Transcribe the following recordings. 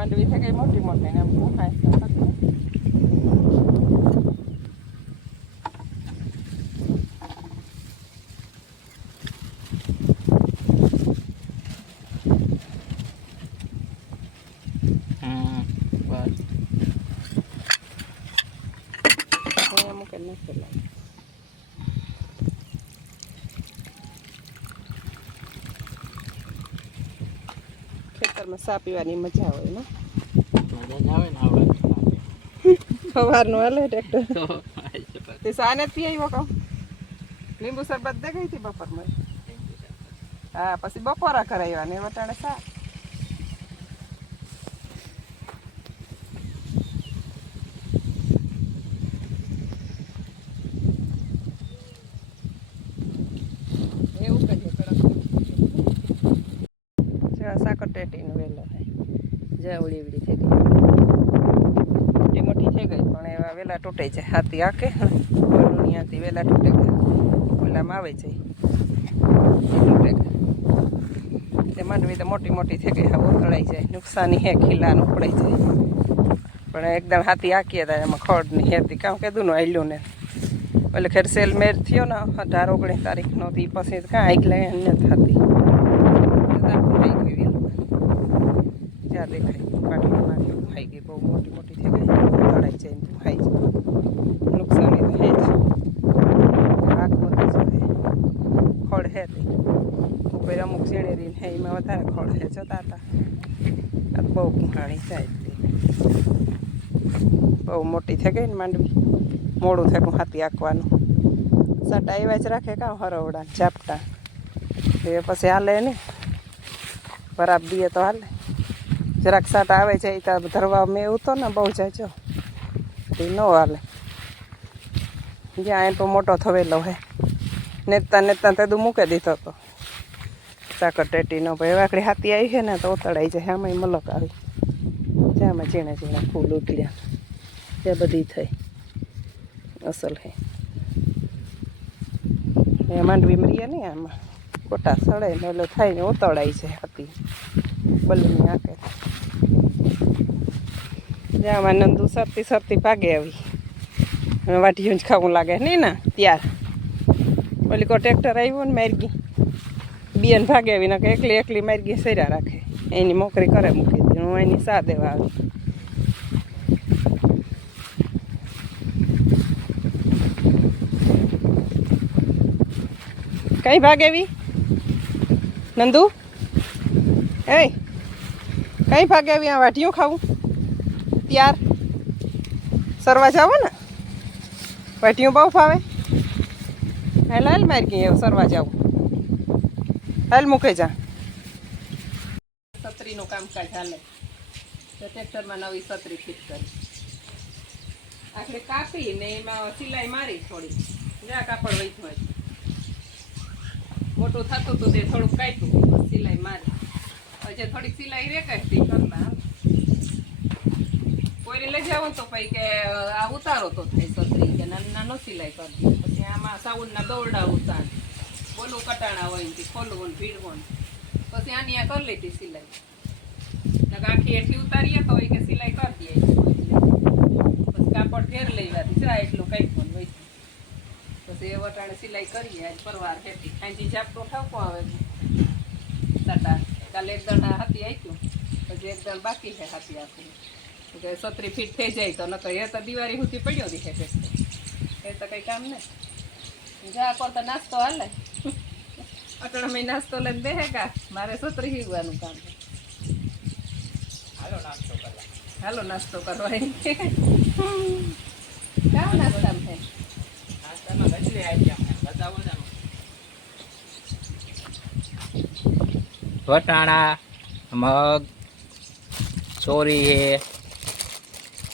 માંડવી થઈ ગઈ મોટી મોટી ને એમ ગુફાય ખેતરમાં સા પીવાની મજા હોય ને સવારનું હાલે ટ્રેક્ટર તે સા ને પી આવ્યો કહું લીંબુ શરબત દે ગઈ હતી બપોરમાં હા પછી બપોરા કરાવ્યા ને વટાણે સા સાકરટેટીનો વેલો જ્યાં ઉડી ઉડી થઈ ગઈ મોટી મોટી થઈ ગઈ પણ એવા વેલા તૂટે છે હાથી આકે ત્યાંથી વેલા તૂટે ગયા ઓલામાં આવે છે તૂટે તે માંડવી તો મોટી મોટી થઈ ગઈ હવે તળાઈ જાય નુકસાની હે ખીલાનું પડાઈ જાય પણ એકદમ હાથી આકીએ હતા એમાં ખડની હતી કામ કીધું આયલું ને એટલે ખેર સેલ મેર થયો ને 18-19 તારીખનો પછી કાં આગલા એને થતી દેખાય પાટલીમાં ખાઈ ગઈ બહુ મોટી મોટી થઈ ગઈ તળાઈ જાય ખાઈ જાય નુકસાની તો હે જ આખું તો ખડ હે તે ઉપર અમુક ઝીણેરીને હે એમાં વધારે ખડ હે જતા હતા આ બહુ કુંહાણી જાય બહુ મોટી થઈ ગઈ ને માંડવી મોડું થયું હાથી આંકવાનું સાટા એવા જ રાખે કાં હરવડા ઝાપટા એ પછી હાલે નહીં બરાબર દઈએ તો હાલે જરાક સાટ આવે છે એ ધરવા મેં એવું તો ને બહુ જાજો એ ન હાલે જ્યાં એમ તો મોટો થવેલો હે નેતા નેતા તેદું મૂકી દીધો હતો સાકરટેટીનો ભાઈ વાકડી હાથી આવી છે ને તો ઉતળાઈ જાય આમાં મલક આવી જ્યાંમાં ઝીણા ઝીણા ફૂલ ઉગલ્યા તે બધી થઈ અસલ હે એ માંડવી મરીએ નહીં આમાં કોટા સળે ને એટલે થઈને ઉતળાઈ છે હાથી બલૂની આંકે જ્યાં નંદુ સરતી સરતી ભાગે આવી વાટીયું જ ખાવું લાગે નહીં ને ત્યાર ઓલી કો ટ્રેક્ટર આવ્યું ને મારગી બિયન ભાગે આવી ને એકલી એકલી મારગી સર્યા રાખે એની મોકરી કરે મૂકી દીધી હું એની સા દેવા આવી કઈ ભાગે આવી નંદુ એ કઈ ભાગે આવી આ વાટીયું ખાવું ત્યાર સરવા જાવ ને વાટીયું બહુ ફાવે હાલ હાલ મારી ગઈ એવું સરવા જાવું હાલ મૂકે જા છત્રીનું કામકાજ હાલે તો ટ્રેક્ટરમાં નવી છત્રી ફિટ કરી આખરે કાપી ને એમાં સિલાઈ મારી થોડી જ્યાં કાપડ વહીતું હોય મોટું થતું હતું તે થોડુંક કાપ્યું સિલાઈ મારી જે થોડીક સિલાઈ રે કઈ કરતા કોઈને લઈ જાવ તો પછી કે આ ઉતારો તો થાય છત્રી કે નાનો સિલાઈ કરી પછી આમાં સાઉન્ડના દોરડા ઉતાર બોલું કટાણા હોય ને ખોલવું ને ભીડવું પછી આની આ કરી લીધી સિલાઈ આખી એટલી ઉતારીએ તો હોય કે સિલાઈ કરી દઈએ પછી કાપડ ફેર લેવાથી જા એટલું કઈ પણ હોય પછી એ વટાણે સિલાઈ કરીએ આજ પરવાર હેઠી ખાંજી ઝાપટો ઠાવકો આવે સાટા કાલે એક દણ હાથી આપ્યું પછી એક દણ બાકી છે હાથી આખું કે છત્રી ફીટ થઈ જાય તો નકર એ તો દિવાળી સુધી પડ્યો દીખે છે એ તો કંઈ કામ નહીં જા પર તો નાસ્તો હાલે અટણમાં નાસ્તો લઈને બેહે કા મારે છત્રી હીરવાનું કામ હાલો નાસ્તો કરવા કામ નાસ્તામાં છે નાસ્તામાં ગજલી આવી બતાવો ને વટાણા મગ સોરી હે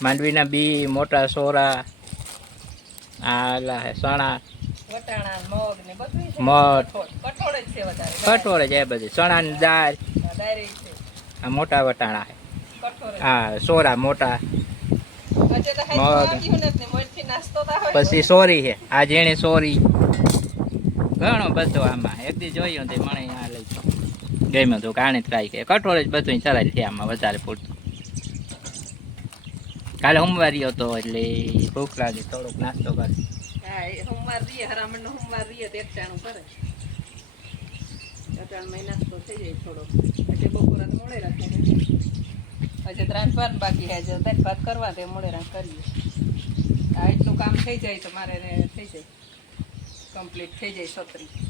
માંડવીના બી મોટા સોરા આ હે સણા વટાણા મગ ને બધું મઠ કઠોળ જ છે વધારે કઠોળ જ એ બધી ચણાની દાળ ડાયરેક્ટ છે આ મોટા વટાણા હે કઠોળ હા સોરા મોટા અજે તો હાઈ ને મોરથી નાસ્તો તા હોય પછી સોરી હે આ જેણે સોરી ઘણો બધો આમાં એક દી જોયું તે મને આ લઈ ગમ્યું હતું કાણી ટ્રાય કે કઠોળ જ બધું ચલાવી છે આમાં વધારે પૂરતું કાલે સોમવારી હતો એટલે ભૂખ લાગે થોડોક નાસ્તો કરે. હા એ સોમવાર રીએ હરામણનો સોમવાર રીએ તો એકટાણું કરે અટાણમાં નાસ્તો થઈ જાય થોડોક પછી બપોરા તો મોડે રાખે હજી રાંધવાનું બાકી હે જો દાળ ભાત કરવા તે મોડે રાંધ કરીએ આ એટલું કામ થઈ જાય તો મારે થઈ જાય કમ્પ્લીટ થઈ જાય 36